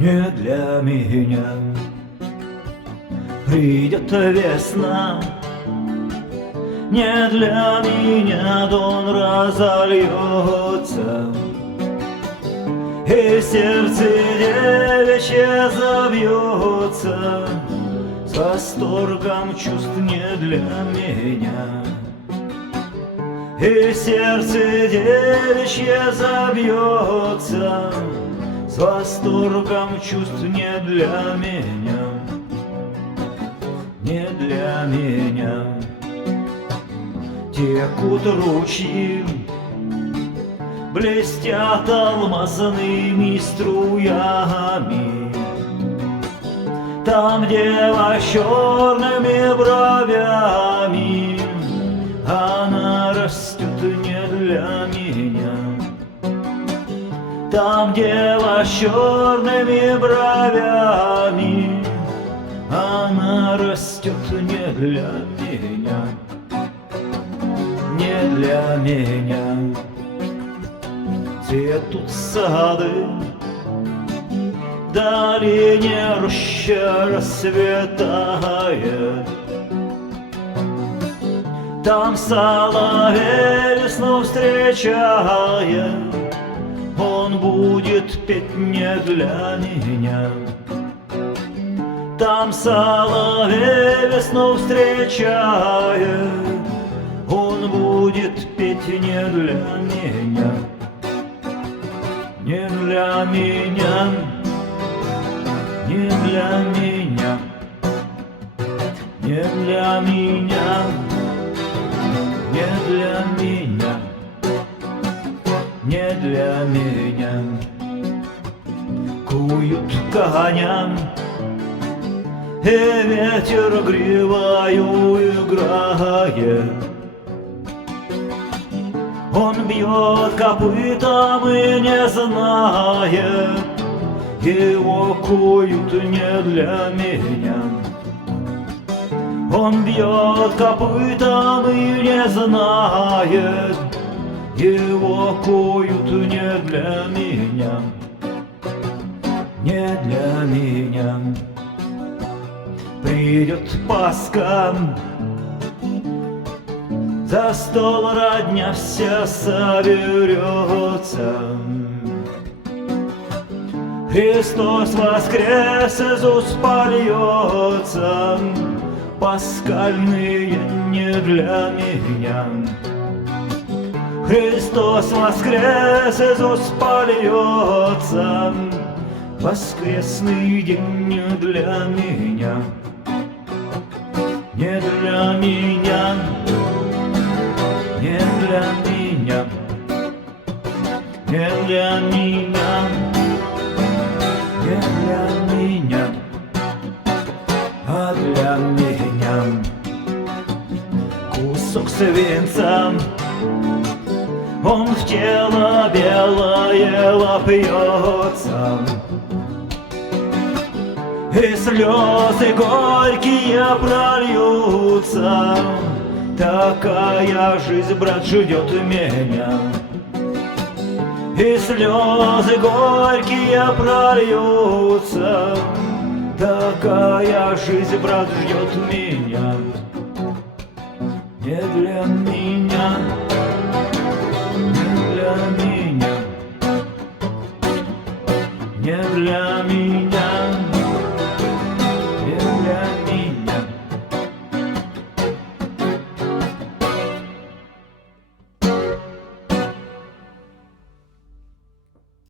не для меня. Придет весна, не для меня дон разольется, и сердце девичье забьется с восторгом чувств не для меня. И сердце девичье забьется с восторгом чувств не для меня, не для меня. Текут ручьи, блестят алмазными струями. Там дева с черными бровями, она растет не для меня. Там дева с черными бровями, она растет не для меня, не для меня. Цветут сады, в долине роща расцветает. Там соловей весну встречает, он будет петь не для меня. Там соловей весну встречает, он будет петь не для меня, не для меня, не для меня, не для меня, не для меня, не для меня. Куют коням, и ветер гривою играет. Он бьет копытом и не знает, его куют не для меня. Он бьет копытом и не знает, его куют не для меня, не для меня. Придет Пасха, за стол родня вся соберется. Христос воскрес, Иисус польется, пасхальные не для меня. Христос воскрес, Иисус польется, воскресный день не для меня, не для меня, не для меня, не для меня, не для меня, а для меня. Кусок свинца, он в тело белое вопьется, и слезы горькие прольются. Такая жизнь, брат, ждет меня, и слезы горькие прольются. Такая жизнь, брат, ждет меня, не для меня, не для меня, не для меня.